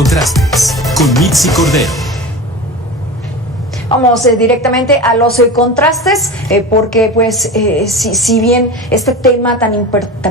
Contrastes con Mitzi Cordero. Vamos directamente a los contrastes, porque pues si bien este tema tan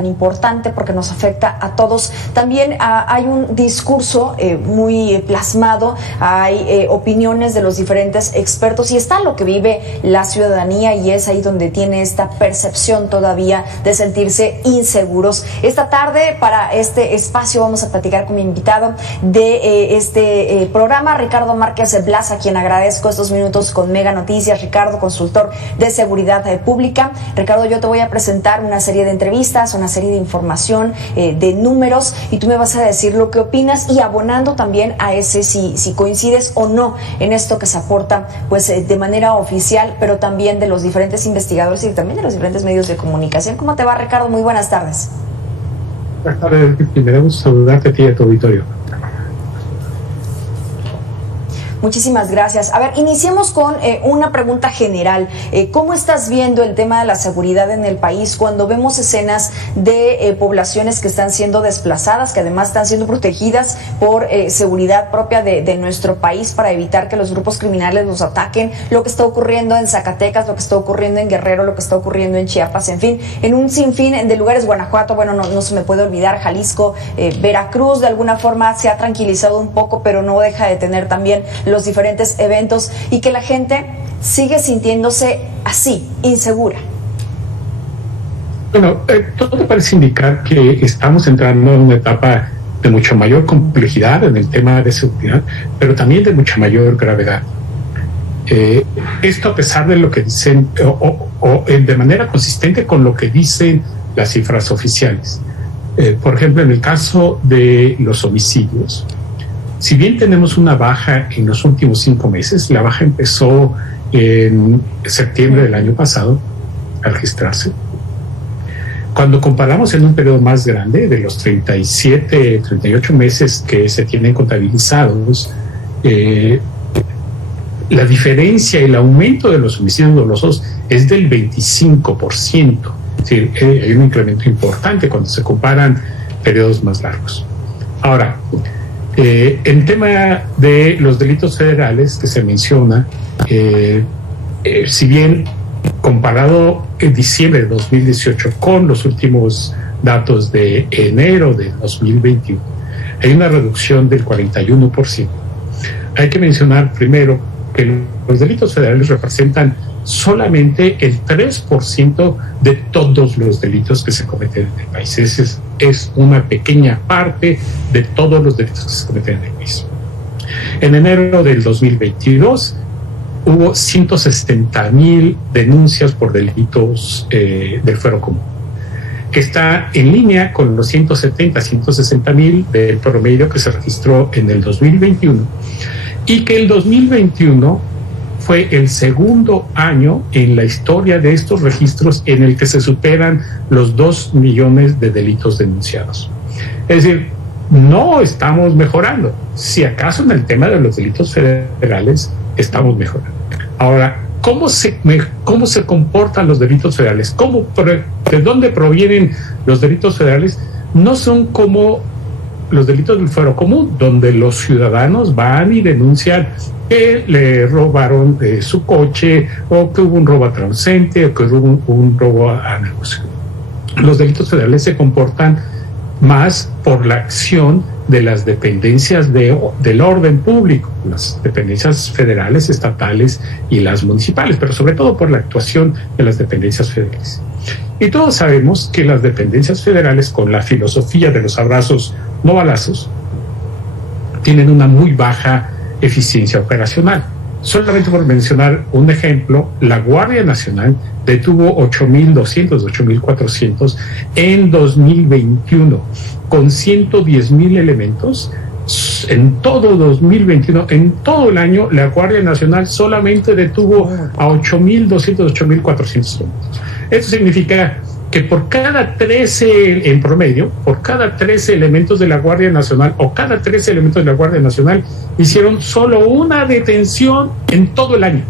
importante, porque nos afecta a todos, también hay un discurso muy plasmado, hay opiniones de los diferentes expertos y está lo que vive la ciudadanía, y es ahí donde tiene esta percepción todavía de sentirse inseguros. Esta tarde, para este espacio, vamos a platicar con mi invitado de este programa, Ricardo Márquez Blas, a quien agradezco estos minutos con Mega Noticias. Ricardo, consultor de seguridad pública. Ricardo, yo te voy a presentar una serie de entrevistas, una serie de información, de números, y tú me vas a decir lo que opinas, y abonando también a ese si coincides o no en esto que se aporta pues de manera oficial, pero también de los diferentes investigadores y también de los diferentes medios de comunicación. ¿Cómo te va, Ricardo? Muy buenas tardes. Buenas tardes. Primero saludarte a ti y a tu auditorio. Muchísimas gracias. A ver, iniciemos con una pregunta general. ¿Cómo estás viendo el tema de la seguridad en el país cuando vemos escenas de poblaciones que están siendo desplazadas, que además están siendo protegidas por seguridad propia de nuestro país para evitar que los grupos criminales los ataquen? Lo que está ocurriendo en Zacatecas, lo que está ocurriendo en Guerrero, lo que está ocurriendo en Chiapas, en fin, en un sinfín de lugares. Guanajuato, bueno, no se me puede olvidar, Jalisco, Veracruz, de alguna forma se ha tranquilizado un poco, pero no deja de tener también los diferentes eventos, y que la gente sigue sintiéndose así, insegura. Bueno, todo parece indicar que estamos entrando en una etapa de mucha mayor complejidad en el tema de seguridad, pero también de mucha mayor gravedad. Esto a pesar de lo que dicen, o de manera consistente con lo que dicen las cifras oficiales. Por ejemplo, en el caso de los homicidios, si bien tenemos una baja en los últimos 5 meses, la baja empezó en septiembre del año pasado a registrarse. Cuando comparamos en un periodo más grande, de los 37, 38 meses que se tienen contabilizados, la diferencia, el aumento de los homicidios dolosos es del 25%. Es decir, hay un incremento importante cuando se comparan periodos más largos. Ahora, en tema de los delitos federales que se menciona, si bien comparado en diciembre de 2018 con los últimos datos de enero de 2021, hay una reducción del 41%. Hay que mencionar primero que los delitos federales representan solamente el 3% de todos los delitos que se cometen en el país. Es una pequeña parte de todos los delitos que se cometen en el país. En enero del 2022 hubo 160,000 denuncias por delitos del fuero común, que está en línea con los 160,000 del promedio que se registró en el 2021, y que el 2021 fue el segundo año en la historia de estos registros en el que se superan los 2 millones de delitos denunciados. Es decir, no estamos mejorando. Si acaso en el tema de los delitos federales estamos mejorando. Ahora, ¿cómo se comportan los delitos federales? ¿De dónde provienen los delitos federales? No son como los delitos del fuero común, donde los ciudadanos van y denuncian que le robaron su coche, o que hubo un robo a transeúnte, o que hubo un robo a negocio. Los delitos federales se comportan más por la acción de las dependencias del orden público, las dependencias federales, estatales y las municipales, pero sobre todo por la actuación de las dependencias federales. Y todos sabemos que las dependencias federales, con la filosofía de los abrazos no balazos, tienen una muy baja eficiencia operacional. Solamente por mencionar un ejemplo, la Guardia Nacional detuvo 8,200, 8,400 en 2021, con 110,000 elementos. En todo 2021, en todo el año, la Guardia Nacional solamente detuvo a 8,200, 8,400 elementos. Esto significa que por cada 13, en promedio, por cada 13 elementos de la Guardia Nacional, o cada 13 elementos de la Guardia Nacional, hicieron solo una detención en todo el año.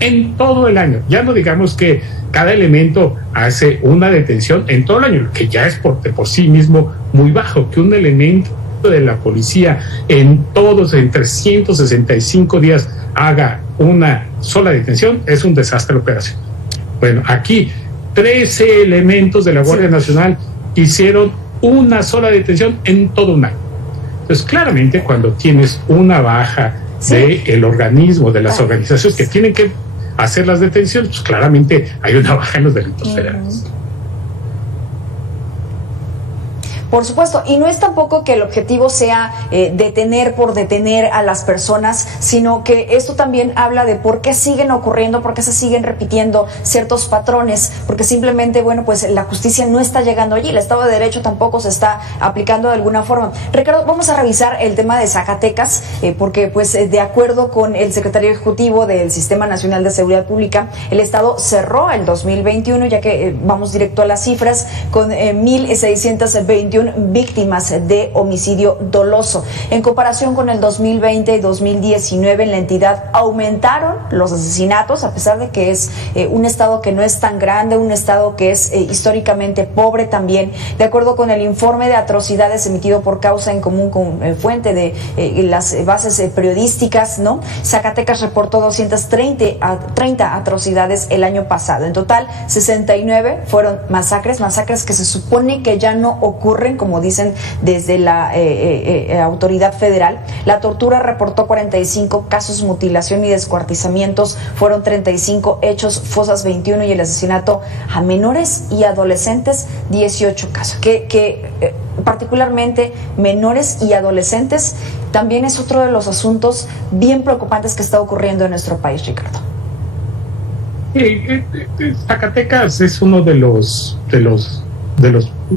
En todo el año. Ya no digamos que cada elemento hace una detención en todo el año, que ya es por sí mismo muy bajo, que un elemento de la policía en 365 días haga una sola detención, es un desastre operación. Bueno, aquí 13 elementos de la Guardia Nacional hicieron una sola detención en todo un año. Entonces, claramente, cuando tienes una baja del organismo, de las organizaciones que tienen que hacer las detenciones, pues claramente hay una baja en los delitos federales. Por supuesto, y no es tampoco que el objetivo sea detener por detener a las personas, sino que esto también habla de por qué siguen ocurriendo, por qué se siguen repitiendo ciertos patrones, porque simplemente, bueno, pues la justicia no está llegando allí, el Estado de Derecho tampoco se está aplicando de alguna forma. Ricardo, vamos a revisar el tema de Zacatecas, porque pues de acuerdo con el secretario ejecutivo del Sistema Nacional de Seguridad Pública, el Estado cerró el 2021, ya que vamos directo a las cifras, con 1,621 víctimas de homicidio doloso. En comparación con el 2020 y 2019, en la entidad aumentaron los asesinatos, a pesar de que es un estado que no es tan grande, un estado que es históricamente pobre también. De acuerdo con el informe de atrocidades emitido por Causa en Común con fuente de las bases periodísticas, ¿no? Zacatecas reportó 230 atrocidades el año pasado. En total, 69 fueron masacres que se supone que ya no ocurren, como dicen desde la autoridad federal. La tortura reportó 45 casos, mutilación y descuartizamientos fueron 35 hechos, fosas 21 y el asesinato a menores y adolescentes 18 casos. Que particularmente menores y adolescentes también es otro de los asuntos bien preocupantes que está ocurriendo en nuestro país, Ricardo. Zacatecas es uno de los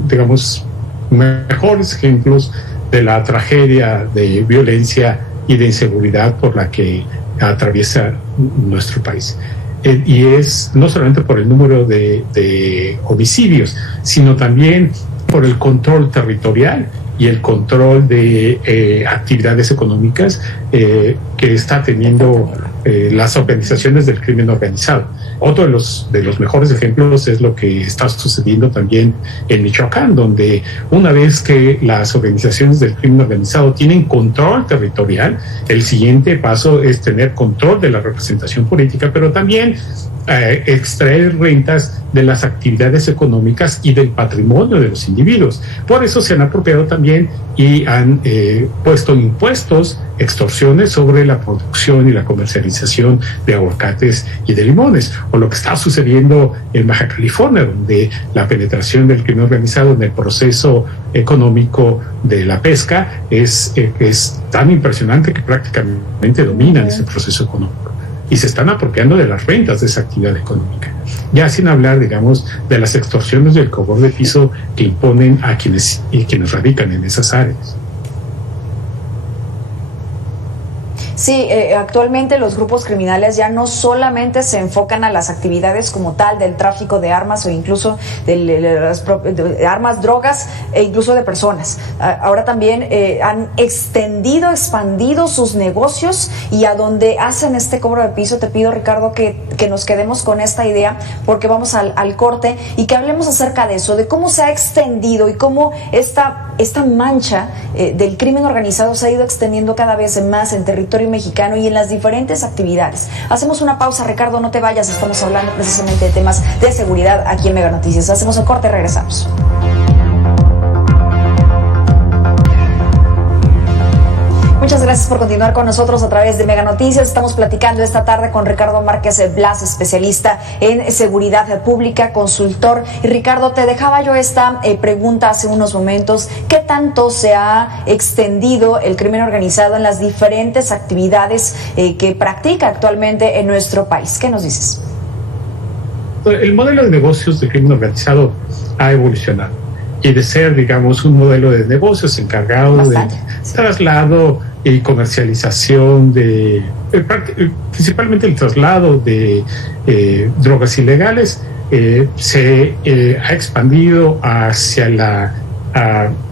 digamos, mejores ejemplos de la tragedia de violencia y de inseguridad por la que atraviesa nuestro país. Y es no solamente por el número de homicidios, sino también por el control territorial y el control de actividades económicas que está teniendo las organizaciones del crimen organizado. Otro de los mejores ejemplos es lo que está sucediendo también en Michoacán, donde una vez que las organizaciones del crimen organizado tienen control territorial, el siguiente paso es tener control de la representación política, pero también extraer rentas de las actividades económicas y del patrimonio de los individuos. Por eso se han apropiado también y han puesto impuestos, extorsiones sobre la producción y la comercialización de aguacates y de limones, o lo que está sucediendo en Baja California, donde la penetración del crimen organizado en el proceso económico de la pesca es tan impresionante que prácticamente dominan ese proceso económico y se están apropiando de las rentas de esa actividad económica. Ya sin hablar, digamos, de las extorsiones del cobro de piso que imponen a quienes radican en esas áreas. Sí, actualmente los grupos criminales ya no solamente se enfocan a las actividades como tal del tráfico de armas o incluso de armas, drogas e incluso de personas. Ahora también han expandido sus negocios, y a donde hacen este cobro de piso, te pido, Ricardo, que nos quedemos con esta idea, porque vamos al corte y que hablemos acerca de eso, de cómo se ha extendido y cómo esta mancha del crimen organizado se ha ido extendiendo cada vez más en territorio mexicano y en las diferentes actividades. Hacemos una pausa, Ricardo, no te vayas, estamos hablando precisamente de temas de seguridad aquí en Mega Noticias. Hacemos el corte y regresamos. Muchas gracias por continuar con nosotros a través de Mega Noticias. Estamos platicando esta tarde con Ricardo Márquez Blas, especialista en seguridad pública, consultor. Y Ricardo, te dejaba yo esta pregunta hace unos momentos. ¿Qué tanto se ha extendido el crimen organizado en las diferentes actividades que practica actualmente en nuestro país? ¿Qué nos dices? El modelo de negocios de crimen organizado ha evolucionado, y de ser, digamos, un modelo de negocios encargado bastante, de traslado y comercialización principalmente el traslado de drogas ilegales, se ha expandido hacia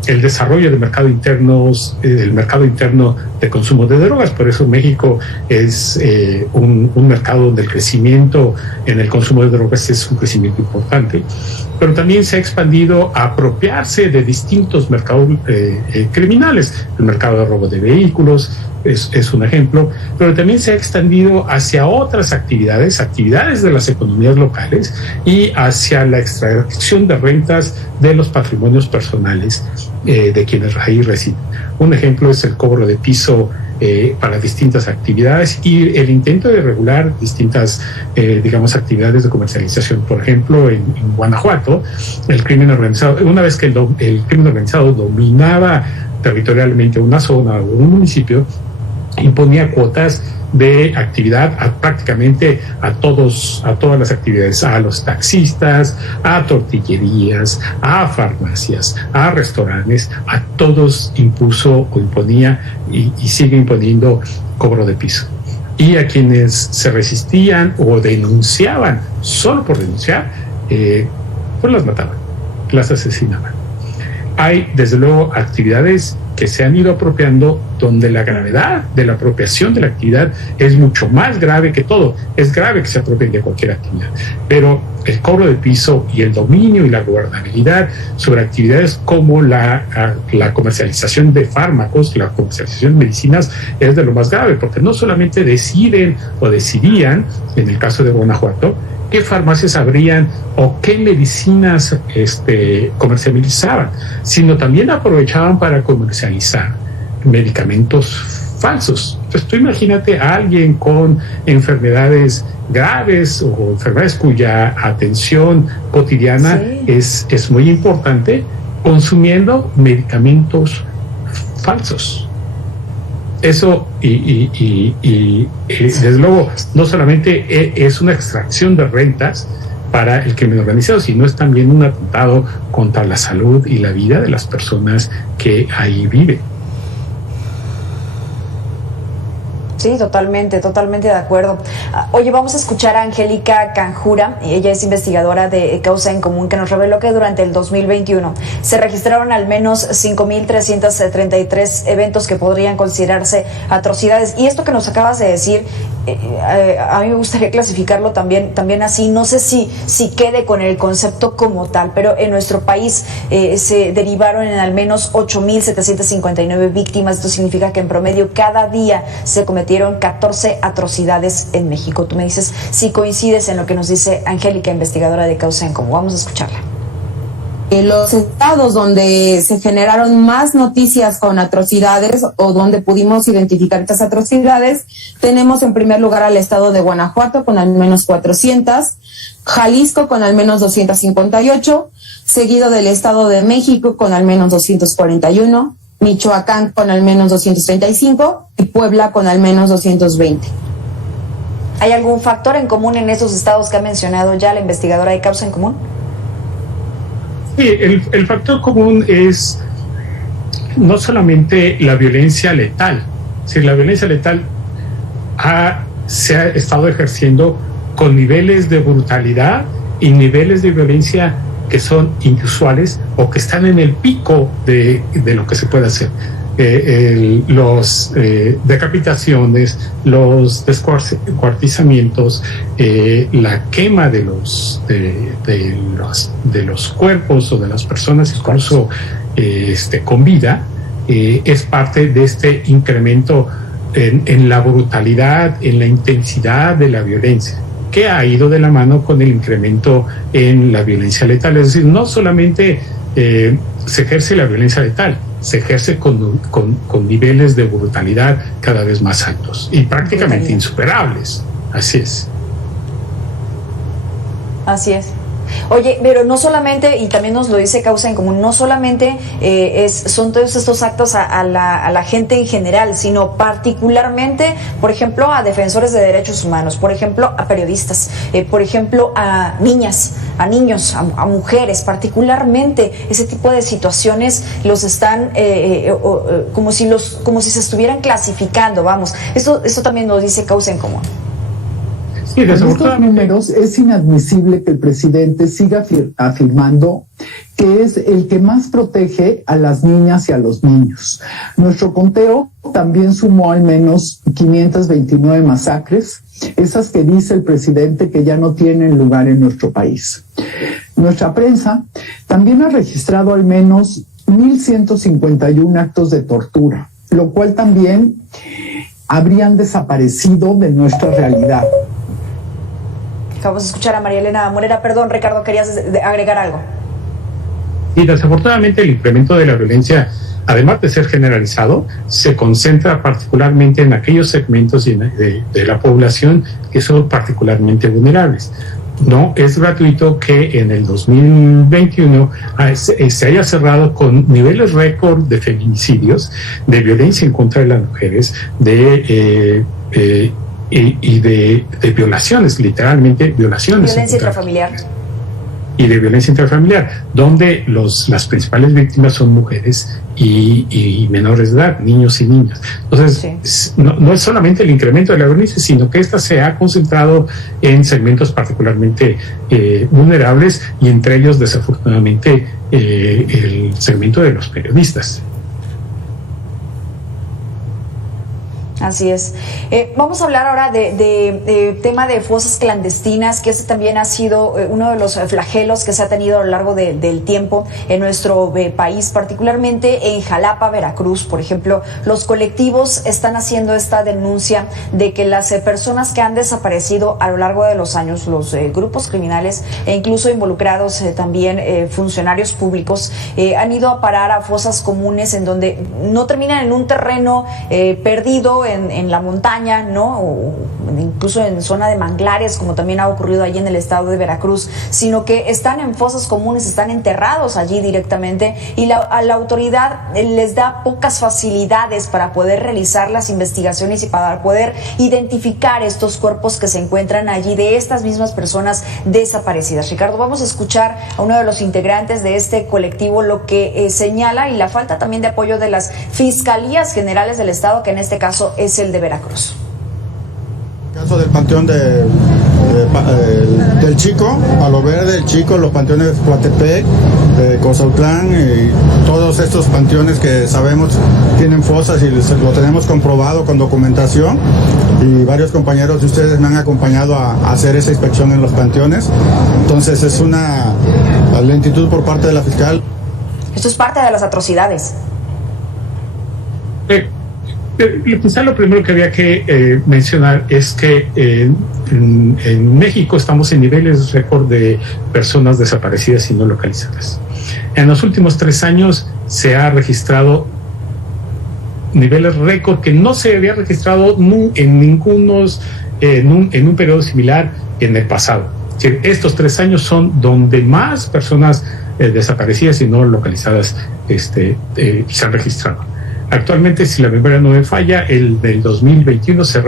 el desarrollo de mercado interno de consumo de drogas. Por eso México es un mercado donde el crecimiento en el consumo de drogas es un crecimiento importante, pero también se ha expandido a apropiarse de distintos mercados criminales. El mercado de robo de vehículos es un ejemplo, pero también se ha extendido hacia otras actividades de las economías locales y hacia la extracción de rentas de los patrimonios personales de quienes ahí residen. Un ejemplo es el cobro de piso para distintas actividades y el intento de regular distintas, actividades de comercialización. Por ejemplo, en Guanajuato, el crimen organizado, una vez que el crimen organizado dominaba territorialmente una zona o un municipio, imponía cuotas de actividad prácticamente a todas las actividades, a los taxistas, a tortillerías, a farmacias, a restaurantes, a todos impuso o imponía y sigue imponiendo cobro de piso. Y a quienes se resistían o denunciaban, solo por denunciar, pues las mataban, las asesinaban. Hay, desde luego, actividades que se han ido apropiando donde la gravedad de la apropiación de la actividad es mucho más grave que todo. Es grave que se apropien de cualquier actividad, pero el cobro de piso y el dominio y la gobernabilidad sobre actividades como la comercialización de fármacos, la comercialización de medicinas, es de lo más grave, porque no solamente deciden o decidían, en el caso de Guanajuato, qué farmacias abrían o qué medicinas comercializaban, sino también aprovechaban para comercializar medicamentos falsos. Entonces tú imagínate a alguien con enfermedades graves o enfermedades cuya atención cotidiana es muy importante, consumiendo medicamentos falsos. Eso y desde luego no solamente es una extracción de rentas para el crimen organizado, sino es también un atentado contra la salud y la vida de las personas que ahí viven. Sí, totalmente de acuerdo. Oye, vamos a escuchar a Angélica Canjura. Ella es investigadora de Causa en Común, que nos reveló que durante el 2021 se registraron al menos 5,333 eventos que podrían considerarse atrocidades. Y esto que nos acabas de decir, a mí me gustaría clasificarlo también así. No sé si quede con el concepto como tal, pero en nuestro país se derivaron en al menos 8,759 víctimas. Esto significa que en promedio cada día se cometieron 14 atrocidades en México. Tú me dices si coincides en lo que nos dice Angélica, investigadora de Causa en Común. Vamos a escucharla. Los estados donde se generaron más noticias con atrocidades o donde pudimos identificar estas atrocidades, tenemos en primer lugar al estado de Guanajuato con al menos 400, Jalisco con al menos 258, seguido del estado de México con al menos 241, Michoacán con al menos 235 y Puebla con al menos 220. ¿Hay algún factor en común en esos estados que ha mencionado ya la investigadora de Causa en Común? Sí, el factor común es no solamente la violencia letal. Es decir, la violencia letal se ha estado ejerciendo con niveles de brutalidad y niveles de violencia que son inusuales o que están en el pico de lo que se puede hacer. Los decapitaciones, los descuartizamientos, la quema de los cuerpos o de las personas, incluso con vida, es parte de este incremento en la brutalidad, en la intensidad de la violencia, que ha ido de la mano con el incremento en la violencia letal. Es decir, no solamente se ejerce la violencia letal, se ejerce con niveles de brutalidad cada vez más altos y prácticamente insuperables. Así es. Así es. Oye, pero no solamente, y también nos lo dice Causa en Común, no solamente son todos estos actos a la gente en general, sino particularmente, por ejemplo, a defensores de derechos humanos, por ejemplo, a periodistas, por ejemplo, a niñas, a niños, a mujeres, particularmente ese tipo de situaciones los están como si se estuvieran clasificando, vamos. Esto también lo dice Causa en Común. Sí, con estos números es inadmisible que el presidente siga afirmando que es el que más protege a las niñas y a los niños. Nuestro conteo también sumó al menos 529 masacres, esas que dice el presidente que ya no tienen lugar en nuestro país. Nuestra prensa también ha registrado al menos 1,151 actos de tortura, lo cual también habrían desaparecido de nuestra realidad. Acabamos de escuchar a María Elena Morera. Perdón, Ricardo, ¿querías agregar algo? Y desafortunadamente el incremento de la violencia, además de ser generalizado, se concentra particularmente en aquellos segmentos de la población que son particularmente vulnerables. No es gratuito que en el 2021 se haya cerrado con niveles récord de feminicidios, de violencia en contra de las mujeres, de violaciones, literalmente violaciones. Violencia intrafamiliar. Y de violencia intrafamiliar, donde las principales víctimas son mujeres y menores de edad, niños y niñas. Entonces, sí, no es solamente el incremento de la violencia, sino que esta se ha concentrado en segmentos particularmente vulnerables, y entre ellos, desafortunadamente, el segmento de los periodistas. Así es. Vamos a hablar ahora de tema de fosas clandestinas, que ese también ha sido uno de los flagelos que se ha tenido a lo largo del tiempo en nuestro país, particularmente en Jalapa, Veracruz. Por ejemplo, los colectivos están haciendo esta denuncia de que las personas que han desaparecido a lo largo de los años, los grupos criminales e incluso involucrados también funcionarios públicos, han ido a parar a fosas comunes en donde no terminan en un terreno perdido, en la montaña, ¿no? O incluso en zona de manglares, como también ha ocurrido allí en el estado de Veracruz, sino que están en fosas comunes, están enterrados allí directamente, y a la autoridad les da pocas facilidades para poder realizar las investigaciones y para poder identificar estos cuerpos que se encuentran allí de estas mismas personas desaparecidas. Ricardo, vamos a escuchar a uno de los integrantes de este colectivo lo que señala, y la falta también de apoyo de las fiscalías generales del estado, que en este caso es el de Veracruz. El caso del panteón del Chico, Palo Verde, el Chico, los panteones de Coatepec, de Cozautlán, y todos estos panteones que sabemos tienen fosas, y lo tenemos comprobado con documentación, y varios compañeros de ustedes me han acompañado a hacer esa inspección en los panteones. Entonces es una lentitud por parte de la fiscal. Esto es parte de las atrocidades. Quizá lo primero que había que mencionar es que en México estamos en niveles récord de personas desaparecidas y no localizadas. En los últimos 3 años se ha registrado niveles récord que no se había registrado en un periodo similar en el pasado. Es decir, estos 3 años son donde más personas desaparecidas y no localizadas se han registrado. Actualmente, si la memoria no me falla, el del 2021 se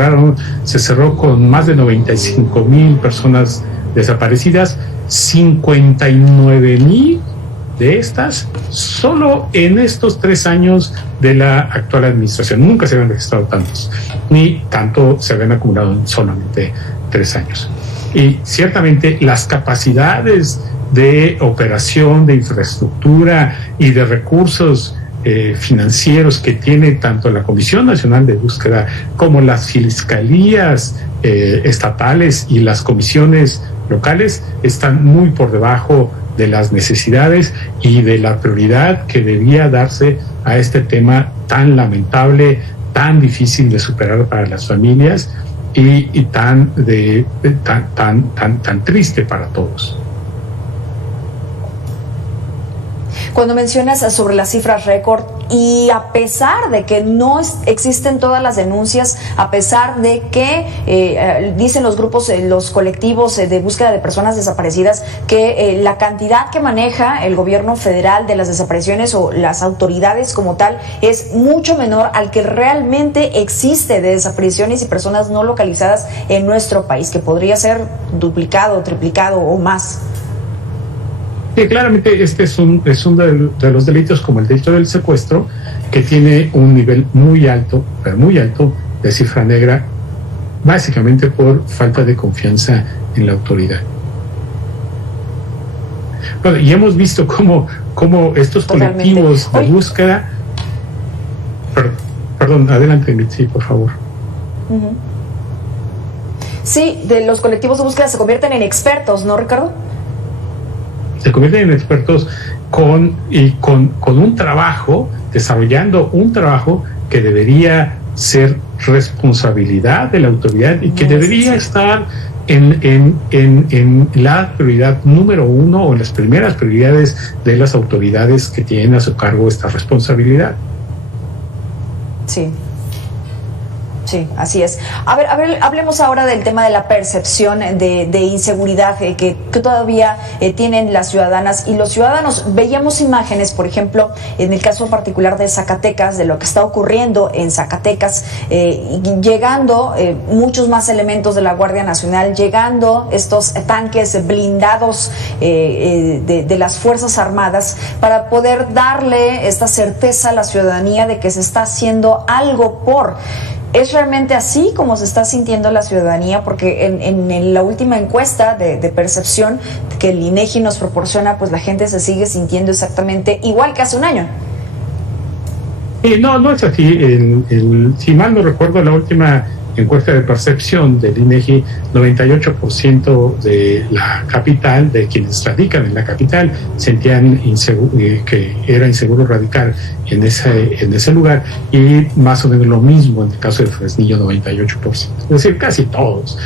cerró con más de 95,000 personas desaparecidas, 59,000 de estas solo en estos 3 años de la actual administración. Nunca se habían registrado tantos, ni tanto se habían acumulado en solamente 3 años. Y ciertamente las capacidades de operación, de infraestructura y de recursos financieros que tiene tanto la Comisión Nacional de Búsqueda como las fiscalías estatales y las comisiones locales están muy por debajo de las necesidades y de la prioridad que debía darse a este tema tan lamentable, tan difícil de superar para las familias y tan triste para todos. Cuando mencionas sobre las cifras récord, y a pesar de que no existen todas las denuncias, a pesar de que dicen los grupos, los colectivos de búsqueda de personas desaparecidas, que la cantidad que maneja el gobierno federal de las desapariciones o las autoridades como tal es mucho menor al que realmente existe de desapariciones y personas no localizadas en nuestro país, que podría ser duplicado, triplicado o más. Sí, claramente este es uno de los delitos, como el delito del secuestro, que tiene un nivel muy alto, pero muy alto, de cifra negra, básicamente por falta de confianza en la autoridad. Bueno, y hemos visto cómo estos colectivos de búsqueda... Perdón, adelante, Mitzi, por favor. Uh-huh. Sí, de los colectivos de búsqueda se convierten en expertos, ¿no, Ricardo? Se convierten en expertos con un trabajo, desarrollando un trabajo que debería ser responsabilidad de la autoridad y que debería estar en la prioridad número uno o en las primeras prioridades de las autoridades que tienen a su cargo esta responsabilidad. Sí. Sí, así es. A ver, hablemos ahora del tema de la percepción de inseguridad que todavía tienen las ciudadanas y los ciudadanos. Veíamos imágenes, por ejemplo, en el caso particular de Zacatecas, de lo que está ocurriendo en Zacatecas, llegando muchos más elementos de la Guardia Nacional, llegando estos tanques blindados de las Fuerzas Armadas para poder darle esta certeza a la ciudadanía de que se está haciendo algo por... ¿Es realmente así como se está sintiendo la ciudadanía? Porque en la última encuesta de percepción que el INEGI nos proporciona, pues la gente se sigue sintiendo exactamente igual que hace un año. No es así. Si mal no recuerdo, la última encuesta de percepción del INEGI, 98% de la capital, de quienes radican en la capital, sentían que era inseguro radicar en ese lugar, y más o menos lo mismo en el caso de Fresnillo, 98%. Es decir, casi todos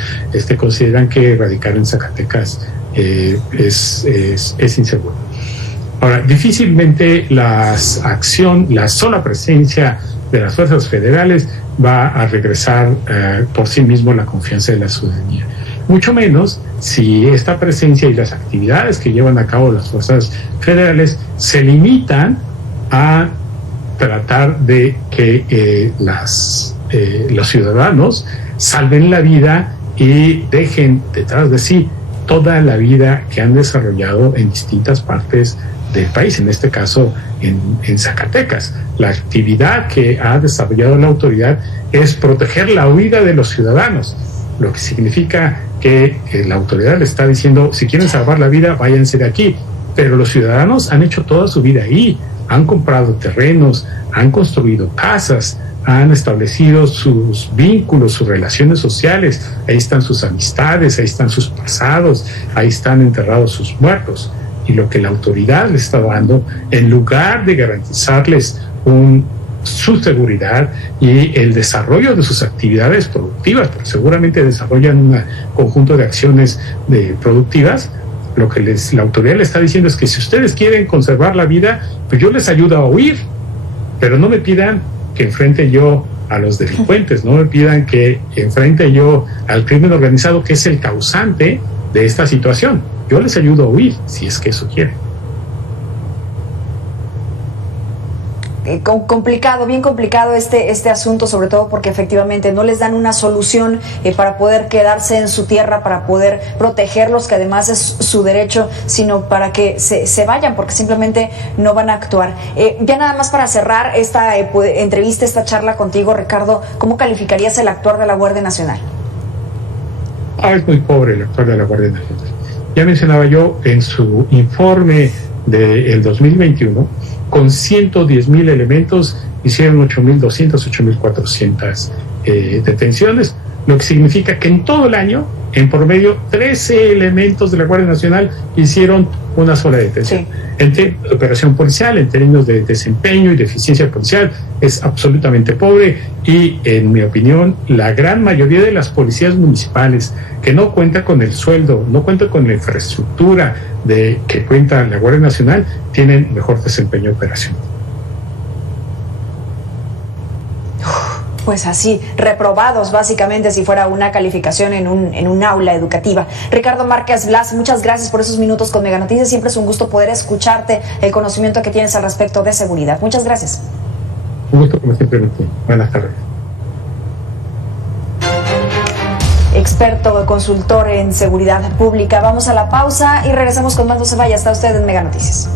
consideran que radicar en Zacatecas es inseguro. Ahora, difícilmente la sola presencia de las fuerzas federales va a regresar por sí mismo la confianza de la ciudadanía. Mucho menos si esta presencia y las actividades que llevan a cabo las fuerzas federales se limitan a tratar de que los ciudadanos salven la vida y dejen detrás de sí toda la vida que han desarrollado en distintas partes del país, en este caso en Zacatecas. La actividad que ha desarrollado la autoridad es proteger la vida de los ciudadanos, lo que significa que la autoridad le está diciendo, si quieren salvar la vida, váyanse de aquí. Pero los ciudadanos han hecho toda su vida ahí, han comprado terrenos, han construido casas, han establecido sus vínculos, sus relaciones sociales, ahí están sus amistades, ahí están sus pasados, ahí están enterrados sus muertos. Y lo que la autoridad les está dando, en lugar de garantizarles su seguridad y el desarrollo de sus actividades productivas, porque seguramente desarrollan un conjunto de acciones productivas, lo que la autoridad le está diciendo es que si ustedes quieren conservar la vida, pues yo les ayudo a huir, pero no me pidan que enfrente yo a los delincuentes, no me pidan que enfrente yo al crimen organizado, que es el causante de esta situación. Yo les ayudo a huir, si es que eso quieren. Complicado, bien complicado este asunto, sobre todo porque efectivamente no les dan una solución para poder quedarse en su tierra, para poder protegerlos, que además es su derecho, sino para que se vayan, porque simplemente no van a actuar. Ya nada más para cerrar esta entrevista, esta charla contigo, Ricardo, ¿cómo calificarías el actuar de la Guardia Nacional? Es muy pobre el actuar de la Guardia Nacional. Ya mencionaba yo en su informe del 2021, con 110,000 elementos hicieron 8,200, 8,400 detenciones, lo que significa que en todo el año, en promedio, 13 elementos de la Guardia Nacional hicieron una sola detención. Sí. En términos de operación policial, en términos de desempeño y de eficiencia policial, es absolutamente pobre, y en mi opinión, la gran mayoría de las policías municipales que no cuentan con el sueldo, no cuentan con la infraestructura que cuenta la Guardia Nacional, tienen mejor desempeño operacional. Pues así, reprobados básicamente si fuera una calificación en un aula educativa. Ricardo Márquez Blas, muchas gracias por esos minutos con Mega Noticias. Siempre es un gusto poder escucharte, el conocimiento que tienes al respecto de seguridad. Muchas gracias. Un gusto, como siempre. Buenas tardes. Experto, consultor en seguridad pública. Vamos a la pausa y regresamos con más. No se vaya, está usted en Mega Noticias.